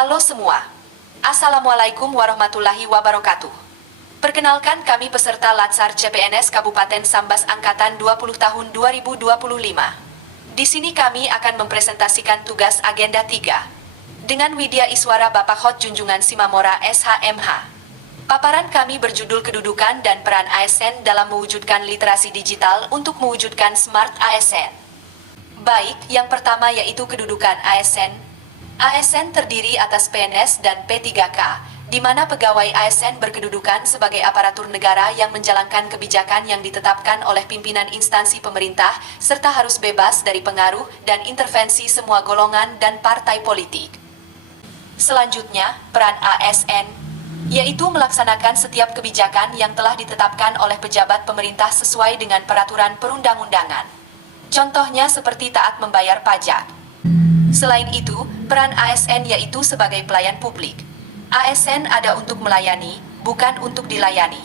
Halo semua. Assalamualaikum warahmatullahi wabarakatuh. Perkenalkan kami peserta Latsar CPNS Kabupaten Sambas Angkatan 20 tahun 2025. Di sini kami akan mempresentasikan tugas agenda 3. Dengan Widya Iswara Bapak Hot Junjungan Simamora SHMH. Paparan kami berjudul kedudukan dan peran ASN dalam mewujudkan literasi digital untuk mewujudkan Smart ASN. Baik, yang pertama yaitu kedudukan ASN. ASN terdiri atas PNS dan P3K, di mana pegawai ASN berkedudukan sebagai aparatur negara yang menjalankan kebijakan yang ditetapkan oleh pimpinan instansi pemerintah, serta harus bebas dari pengaruh dan intervensi semua golongan dan partai politik. Selanjutnya, peran ASN, yaitu melaksanakan setiap kebijakan yang telah ditetapkan oleh pejabat pemerintah sesuai dengan peraturan perundang-undangan. Contohnya seperti taat membayar pajak. Selain itu, peran ASN yaitu sebagai pelayan publik. ASN ada untuk melayani, bukan untuk dilayani.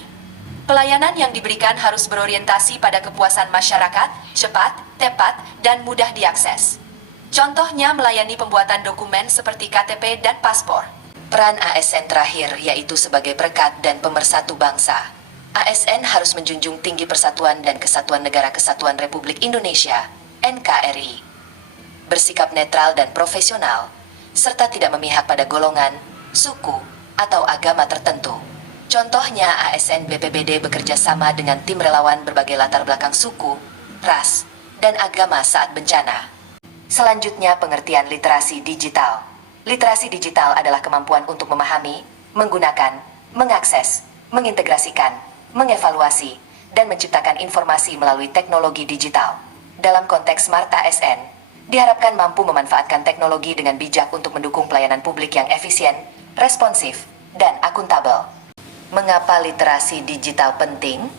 Pelayanan yang diberikan harus berorientasi pada kepuasan masyarakat, cepat, tepat, dan mudah diakses. Contohnya melayani pembuatan dokumen seperti KTP dan paspor. Peran ASN terakhir yaitu sebagai perekat dan pemersatu bangsa. ASN harus menjunjung tinggi persatuan dan kesatuan Negara Kesatuan Republik Indonesia, NKRI. Bersikap netral dan profesional, serta tidak memihak pada golongan, suku, atau agama tertentu. Contohnya ASN BPBD bekerja sama dengan tim relawan berbagai latar belakang suku, ras, dan agama saat bencana. Selanjutnya pengertian literasi digital. Literasi digital adalah kemampuan untuk memahami, menggunakan, mengakses, mengintegrasikan, mengevaluasi, dan menciptakan informasi melalui teknologi digital. Dalam konteks Smart ASN, diharapkan mampu memanfaatkan teknologi dengan bijak untuk mendukung pelayanan publik yang efisien, responsif, dan akuntabel. Mengapa literasi digital penting?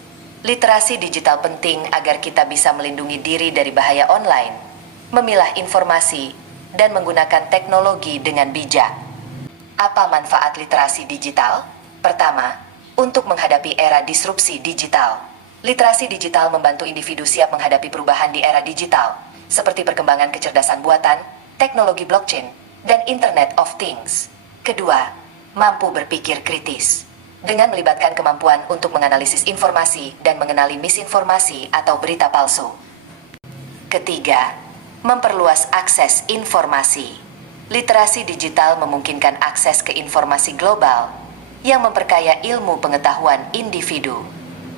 Literasi digital penting agar kita bisa melindungi diri dari bahaya online, memilah informasi, dan menggunakan teknologi dengan bijak. Apa manfaat literasi digital? Pertama, untuk menghadapi era disrupsi digital. Literasi digital membantu individu siap menghadapi perubahan di era digital, seperti perkembangan kecerdasan buatan, teknologi blockchain, dan Internet of Things. Kedua, mampu berpikir kritis. Dengan melibatkan kemampuan untuk menganalisis informasi dan mengenali misinformasi atau berita palsu. Ketiga, memperluas akses informasi. Literasi digital memungkinkan akses ke informasi global yang memperkaya ilmu pengetahuan individu.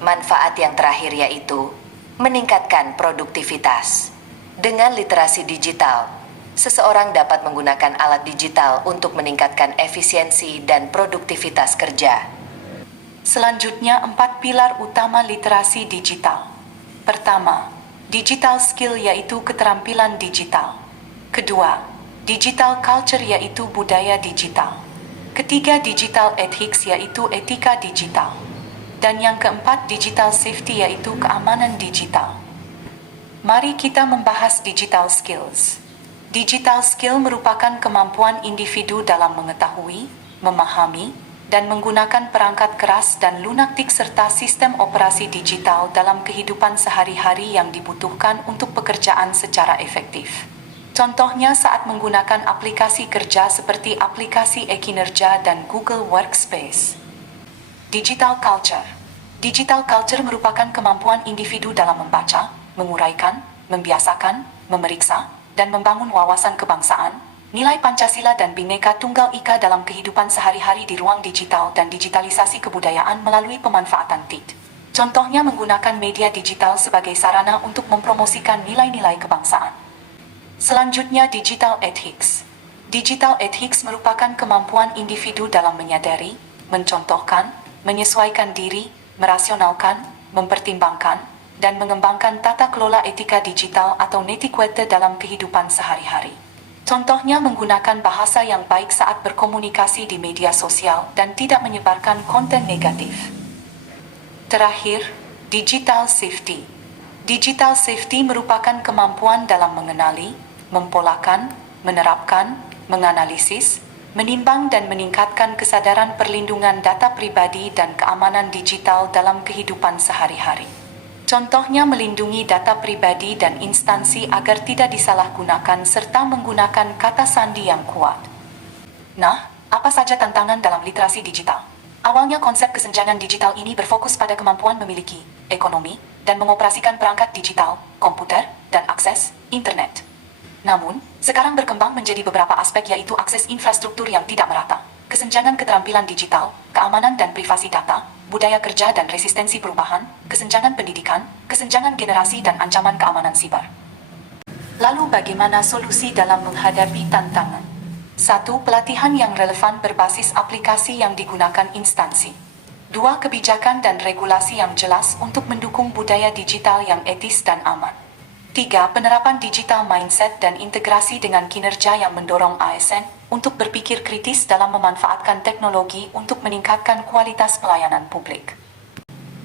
Manfaat yang terakhir yaitu meningkatkan produktivitas. Dengan literasi digital, seseorang dapat menggunakan alat digital untuk meningkatkan efisiensi dan produktivitas kerja. Selanjutnya, 4 pilar utama literasi digital. Pertama, digital skill yaitu keterampilan digital. Kedua, digital culture yaitu budaya digital. Ketiga, digital ethics yaitu etika digital. Dan yang keempat, digital safety yaitu keamanan digital. Mari kita membahas digital skills. Digital skill merupakan kemampuan individu dalam mengetahui, memahami, dan menggunakan perangkat keras dan lunak serta sistem operasi digital dalam kehidupan sehari-hari yang dibutuhkan untuk pekerjaan secara efektif. Contohnya saat menggunakan aplikasi kerja seperti aplikasi e-kinerja dan Google Workspace. Digital culture. Digital culture merupakan kemampuan individu dalam membaca, menguraikan, membiasakan, memeriksa, dan membangun wawasan kebangsaan, nilai Pancasila dan Bhinneka Tunggal Ika dalam kehidupan sehari-hari di ruang digital dan digitalisasi kebudayaan melalui pemanfaatan TID. Contohnya menggunakan media digital sebagai sarana untuk mempromosikan nilai-nilai kebangsaan. Selanjutnya, digital ethics. Digital ethics merupakan kemampuan individu dalam menyadari, mencontohkan, menyesuaikan diri, merasionalkan, mempertimbangkan, dan mengembangkan tata kelola etika digital atau netiquette dalam kehidupan sehari-hari. Contohnya menggunakan bahasa yang baik saat berkomunikasi di media sosial dan tidak menyebarkan konten negatif. Terakhir, digital safety. Digital safety merupakan kemampuan dalam mengenali, mempolakan, menerapkan, menganalisis, menimbang dan meningkatkan kesadaran perlindungan data pribadi dan keamanan digital dalam kehidupan sehari-hari. Contohnya melindungi data pribadi dan instansi agar tidak disalahgunakan serta menggunakan kata sandi yang kuat. Nah, apa saja tantangan dalam literasi digital? Awalnya konsep kesenjangan digital ini berfokus pada kemampuan memiliki ekonomi dan mengoperasikan perangkat digital, komputer, dan akses internet. Namun, sekarang berkembang menjadi beberapa aspek yaitu akses infrastruktur yang tidak merata, kesenjangan keterampilan digital, keamanan dan privasi data, budaya kerja dan resistensi perubahan, kesenjangan pendidikan, kesenjangan generasi dan ancaman keamanan siber. Lalu bagaimana solusi dalam menghadapi tantangan? 1. Pelatihan yang relevan berbasis aplikasi yang digunakan instansi. 2. Kebijakan dan regulasi yang jelas untuk mendukung budaya digital yang etis dan aman. 3. Penerapan digital mindset dan integrasi dengan kinerja yang mendorong ASN untuk berpikir kritis dalam memanfaatkan teknologi untuk meningkatkan kualitas pelayanan publik.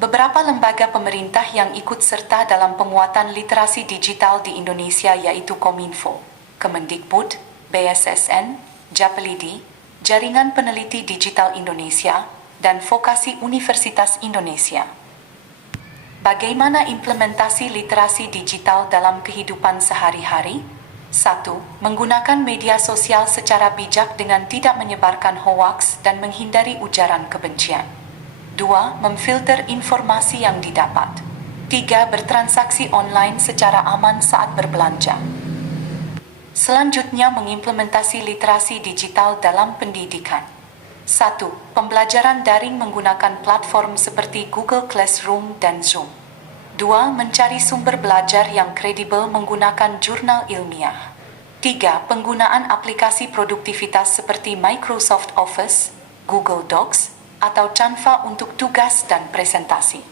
Beberapa lembaga pemerintah yang ikut serta dalam penguatan literasi digital di Indonesia yaitu Kominfo, Kemendikbud, BSSN, Japelidi, Jaringan Peneliti Digital Indonesia, dan Vokasi Universitas Indonesia. Bagaimana implementasi literasi digital dalam kehidupan sehari-hari? 1. Menggunakan media sosial secara bijak dengan tidak menyebarkan hoaks dan menghindari ujaran kebencian. 2. Memfilter informasi yang didapat. 3. Bertransaksi online secara aman saat berbelanja. Selanjutnya, mengimplementasi literasi digital dalam pendidikan. 1. Pembelajaran daring menggunakan platform seperti Google Classroom dan Zoom. 2. Mencari sumber belajar yang kredibel menggunakan jurnal ilmiah. 3. Penggunaan aplikasi produktivitas seperti Microsoft Office, Google Docs, atau Canva untuk tugas dan presentasi.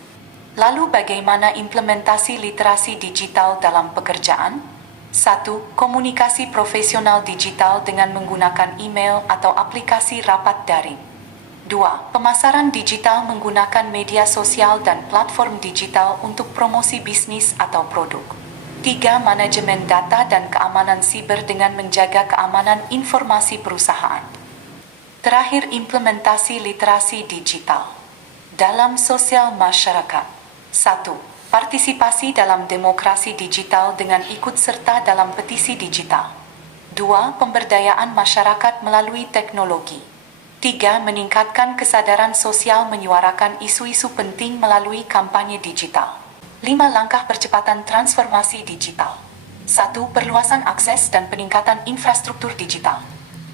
Lalu bagaimana implementasi literasi digital dalam pekerjaan? 1. Komunikasi profesional digital dengan menggunakan email atau aplikasi rapat daring. 2. Pemasaran digital menggunakan media sosial dan platform digital untuk promosi bisnis atau produk. 3. Manajemen data dan keamanan siber dengan menjaga keamanan informasi perusahaan. Terakhir, implementasi literasi digital dalam sosial masyarakat. 1. Partisipasi dalam demokrasi digital dengan ikut serta dalam petisi digital. 2. Pemberdayaan masyarakat melalui teknologi. 3. Meningkatkan kesadaran sosial menyuarakan isu-isu penting melalui kampanye digital. 5. Langkah percepatan transformasi digital. 1. Perluasan akses dan peningkatan infrastruktur digital.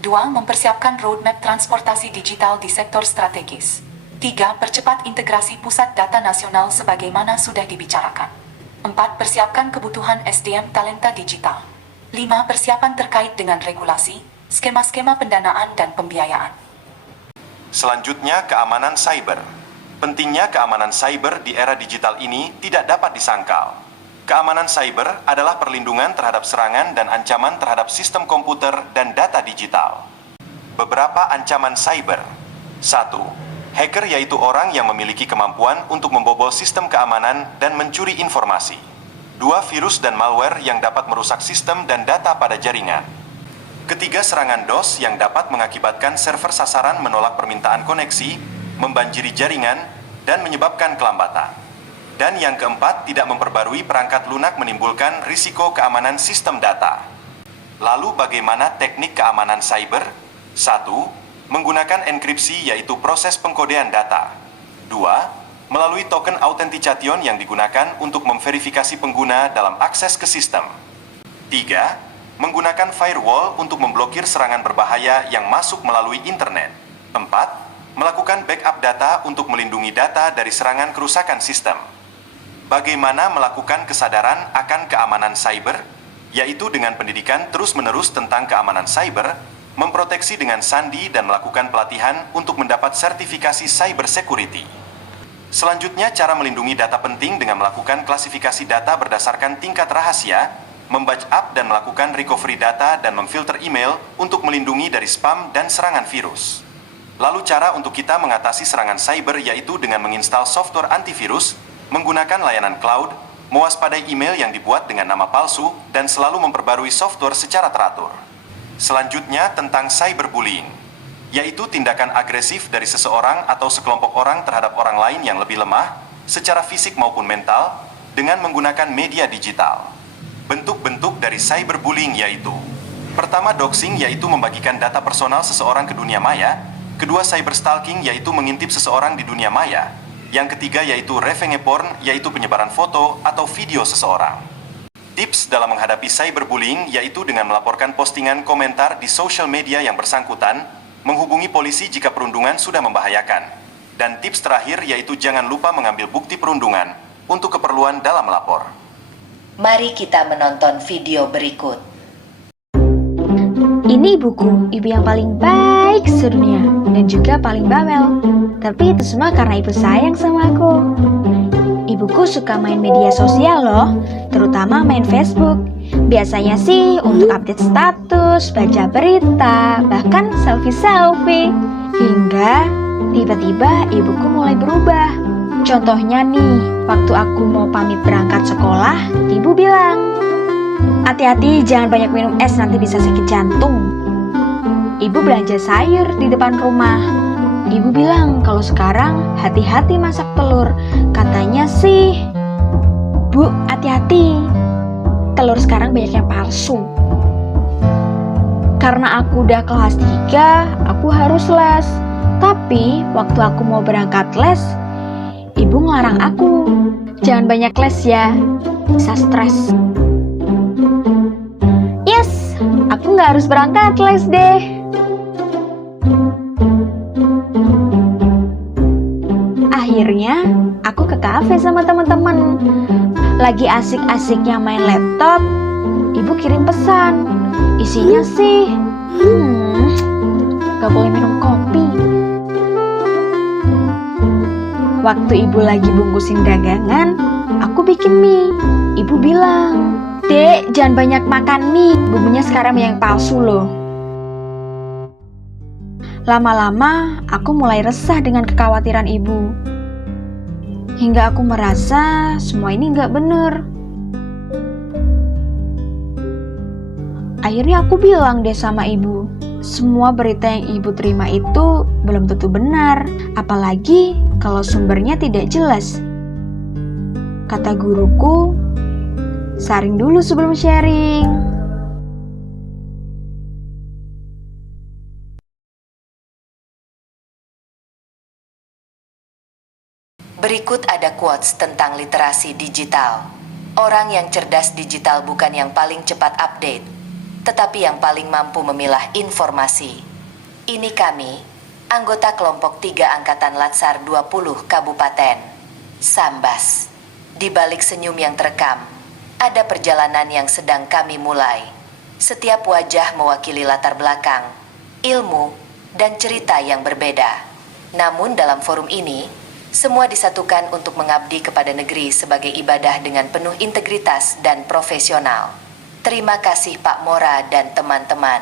2. Mempersiapkan roadmap transportasi digital di sektor strategis. 3. Percepat integrasi pusat data nasional sebagaimana sudah dibicarakan. 4. Persiapkan kebutuhan SDM talenta digital. 5. Persiapan terkait dengan regulasi, skema-skema pendanaan dan pembiayaan. Selanjutnya, keamanan cyber. Pentingnya keamanan cyber di era digital ini tidak dapat disangkal. Keamanan cyber adalah perlindungan terhadap serangan dan ancaman terhadap sistem komputer dan data digital. Beberapa ancaman cyber. 1. Hacker yaitu orang yang memiliki kemampuan untuk membobol sistem keamanan dan mencuri informasi. 2. Virus dan malware yang dapat merusak sistem dan data pada jaringan. Ketiga, serangan DOS yang dapat mengakibatkan server sasaran menolak permintaan koneksi, membanjiri jaringan, dan menyebabkan kelambatan. Dan yang keempat, tidak memperbarui perangkat lunak menimbulkan risiko keamanan sistem data. Lalu bagaimana teknik keamanan cyber? 1. Menggunakan enkripsi yaitu proses pengkodean data. 2. Melalui token authentication yang digunakan untuk memverifikasi pengguna dalam akses ke sistem. 3. Menggunakan firewall untuk memblokir serangan berbahaya yang masuk melalui internet. 4. Melakukan backup data untuk melindungi data dari serangan kerusakan sistem. Bagaimana melakukan kesadaran akan keamanan cyber? Yaitu dengan pendidikan terus-menerus tentang keamanan cyber, memproteksi dengan sandi dan melakukan pelatihan untuk mendapat sertifikasi cyber security. Selanjutnya, cara melindungi data penting dengan melakukan klasifikasi data berdasarkan tingkat rahasia, membackup dan melakukan recovery data dan memfilter email untuk melindungi dari spam dan serangan virus. Lalu cara untuk kita mengatasi serangan cyber yaitu dengan menginstal software antivirus, menggunakan layanan cloud, mewaspadai email yang dibuat dengan nama palsu, dan selalu memperbarui software secara teratur. Selanjutnya, tentang cyberbullying, yaitu tindakan agresif dari seseorang atau sekelompok orang terhadap orang lain yang lebih lemah, secara fisik maupun mental, dengan menggunakan media digital. Bentuk-bentuk dari cyberbullying yaitu Pertama, doxing yaitu membagikan data personal seseorang ke dunia maya. Kedua, cyberstalking yaitu mengintip seseorang di dunia maya. Yang ketiga yaitu revenge porn yaitu penyebaran foto atau video seseorang. Tips dalam menghadapi cyberbullying yaitu dengan melaporkan postingan komentar di sosial media yang bersangkutan, menghubungi polisi jika perundungan sudah membahayakan. Dan tips terakhir yaitu jangan lupa mengambil bukti perundungan untuk keperluan dalam melapor. Mari kita menonton video berikut. Ini ibuku, ibu yang paling baik sedunia dan juga paling bawel. Tapi itu semua karena ibu sayang sama aku. Ibuku suka main media sosial loh, terutama main Facebook. Biasanya sih untuk update status, baca berita, bahkan selfie-selfie. Hingga tiba-tiba ibuku mulai berubah. Contohnya nih, waktu aku mau pamit berangkat sekolah, ibu bilang, "Hati-hati, jangan banyak minum es, nanti bisa sakit jantung." Ibu belanja sayur di depan rumah. Ibu bilang kalau sekarang hati-hati masak telur. Katanya sih, "Bu, hati-hati, telur sekarang banyak yang palsu." Karena aku udah kelas 3, aku harus les. Tapi waktu aku mau berangkat les, ibu ngelarang aku, "Jangan banyak les ya, bisa stres." Yes, aku nggak harus berangkat les deh. Akhirnya, aku ke kafe sama teman-teman. Lagi asik-asiknya main laptop, ibu kirim pesan. Isinya sih, gak boleh minum kopi. Waktu ibu lagi bungkusin dagangan, aku bikin mie. Ibu bilang, "Dek, jangan banyak makan mie, bumbunya sekarang yang palsu loh." Lama-lama, aku mulai resah dengan kekhawatiran ibu. Hingga aku merasa semua ini gak bener. Akhirnya aku bilang deh sama ibu, semua berita yang ibu terima itu belum tentu benar, apalagi kalau sumbernya tidak jelas. Kata guruku, saring dulu sebelum sharing. Berikut ada quotes tentang literasi digital. Orang yang cerdas digital bukan yang paling cepat update, tetapi yang paling mampu memilah informasi. Ini kami, anggota kelompok 3 Angkatan Latsar 20 Kabupaten Sambas. Di balik senyum yang terekam, ada perjalanan yang sedang kami mulai. Setiap wajah mewakili latar belakang, ilmu, dan cerita yang berbeda. Namun dalam forum ini, semua disatukan untuk mengabdi kepada negeri sebagai ibadah dengan penuh integritas dan profesional. Terima kasih Pak Mora dan teman-teman.